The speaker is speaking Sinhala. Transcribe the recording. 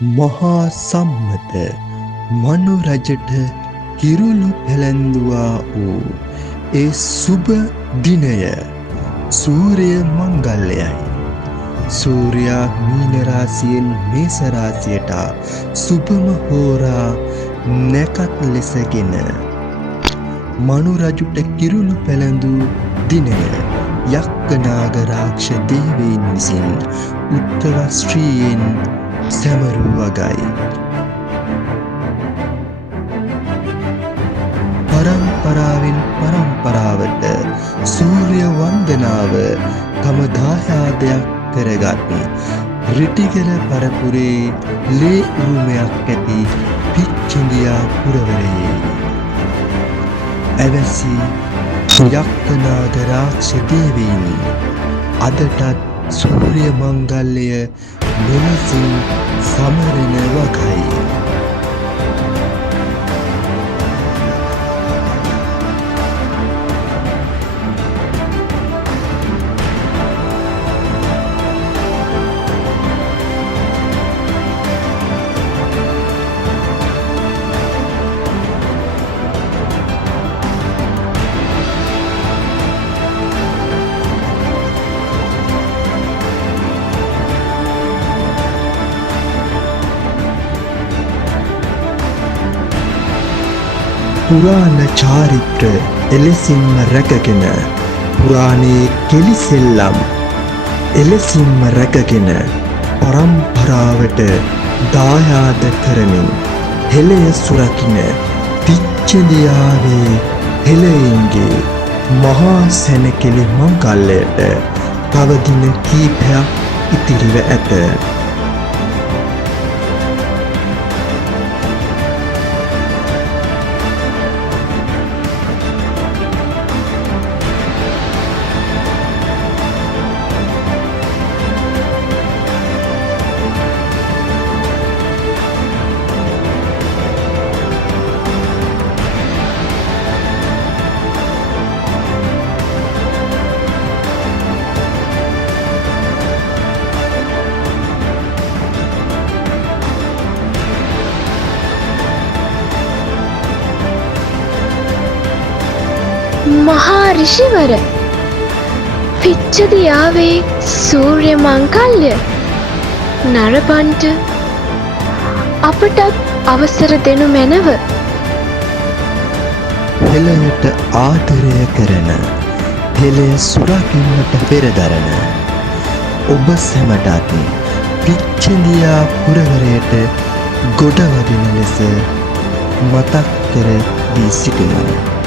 මහා සම්මත මනු රජට කිරුළු පැළැන්දුවා වූ ඒ සුබ දිනය සූර්ය මංගල්‍යයයි. සූර්යා මීන රාශියෙන් මේස රාශියට සුබම හෝරා නැකත් ලෙසගෙන මනු රජුට කිරුළු පැළැඳූ දිනය යක්කනාග රාක්ෂ දේවීන් විසින් උත්තරශ්‍රීයෙන් සැමරූ වගයි. පරම්පරාවෙන් පරම්පරාවට සූර්ය වන්දනාව තම දායාදයක් කරගත් රිටිගල පරපුරේ ලේ උරුමයක් ඇති පිච්චිඳියා පුරවරයේ ඇවැසි යක්කනාග රාක්ෂ දේවීන් අදටත් සූර්ය මංගල්‍යය මෙලෙසින් සමරන වගයි. පුරාණ චාරිත්‍ර එලෙසින්ම රැකගෙන පුරාණයේ කෙලිසෙල්ලම් එලෙසින්ම රැකගෙන පරම්පරාවට දායාද කරමින් හෙළය සුරකින පිච්චෙදියාවේ හෙළයින්ගේ මහා සැනකෙළි මංගල්‍යයට තව දින කීපයක් ඉතිරිව ඇත. මහා ඍෂිවර පිච්චදියාවේ සූර්ය මංගල්‍ය නරබන්ට අපටත් අවසර දෙනු මැනව. හෙළයට ආදරය කරන හෙළය සුරකින්නට පෙරදරන ඔබ සැමටත් පිච්චෙදියා පුරවරයට ගොඩවදින ලෙස මතක් කර දී සිටිනවා.